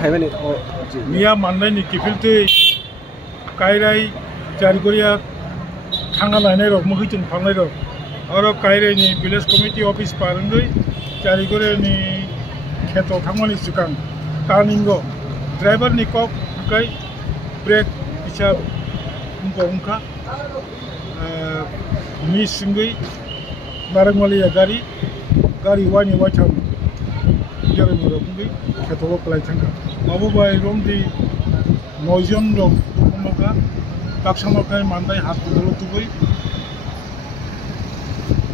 मिया माननायनि किफिलते कायराय जारिगरिया थांगा लायनाय रक मोखैजों फांनाय रक आरो कायरायनि विलेज कमिटी ऑफिस पारंगै जारिगरियानि खेतों थांमानि सिगां टार्निंगो ड्राइवरनि कक गै ब्रेक हिसाब उनका मी सिंगै नारंगलिया गाड़ी वानी वाइथाम जरम रंगै खेतों पलाई थांगा माबो बाय रोमदि नयजन रम तुमका बाक्सामरखाय मानदाय हासपाताल तुबै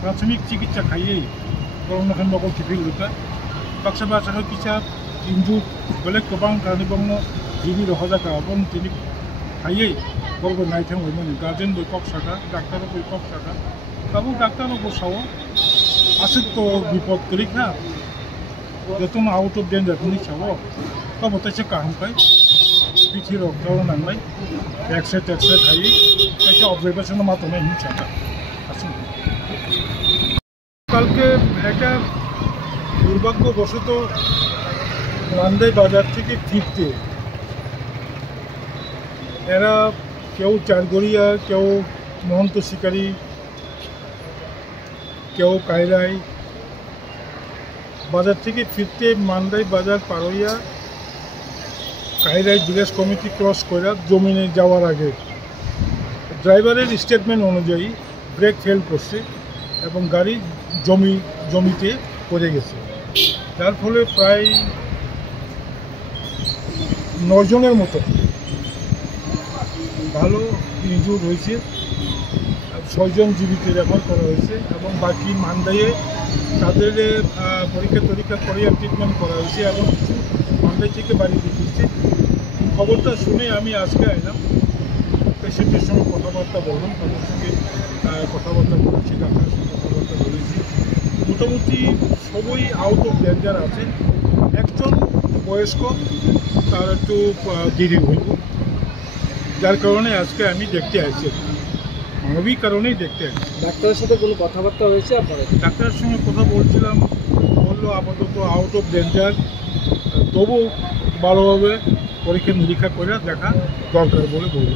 प्राथमिक चिकित्सा खायै गरमनाखन नगल किफिल रुका बाक्सा बासाखौ किसा इंजु बेलेग गोबां गानिबांनो जिनि रखा गाबोन दिनै खायै गरबो नायथां होइमोन गार्जेन बय कक सागा डाक्टर बय कक सागा काबु डाक्टर बसावो आसुत विपद करिखा जतन आउट ऑफ डेंजर नि सावो काबो तसे काहमखाय पिथि रक गाव नांनाय एक्सरे खायै तसे ऑब्जर्वेशन मातनाय नि सागा आसु কালকে একটা দুর্ভাগ্যবশত মান্দাই বাজার থেকে ফিরতে এরা কেউ চারগড়িয়া কেউ মহন্ত শিকারী কেউ কায়রাই বাজার থেকে ফিরতে মান্দাই বাজার পার হইয়া কায়রাই ভিলেজ কমিটি ক্রস করে জমিনে যাওয়ার আগে ড্রাইভারের স্টেটমেন্ট অনুযায়ী ব্রেক ফেল করছে এবং গাড়ি জমিতে পড়ে গেছে যার ফলে প্রায় 9 জনের মতো ভালো ইনজুর হয়েছে 6 জন জীবিত রেফার করা হয়েছে এবং বাকি মান্দাইয়ে তাদের পরীক্ষা করে ট্রিটমেন্ট করা হয়েছে এবং কিছু মান্দাই থেকে বাড়ি দিচ্ছে খবরটা শুনে আমি আজকে এলাম পেশেন্টের সঙ্গে কথাবার্তা বললাম তাদের সঙ্গে কথাবার্তা বলেছি ডাক্তারের সঙ্গে কথাবার্তা বলেছি মোটামুটি সবই আউট অফ ডেঞ্জার আছে একজন বয়স্ক তার একটু দেরি হইব যার কারণে আজকে আমি দেখতে আসছি মানবিক কারণেই দেখতে আসছি ডাক্তারের সাথে কোনো কথাবার্তা হয়েছে আপনার ডাক্তারের সঙ্গে কথা বলছিলাম বললো আপাতত আউট অফ ডেঞ্জার তবু ভালোভাবে পরীক্ষা নিরীক্ষা করে দেখা দরকার বলে বলল।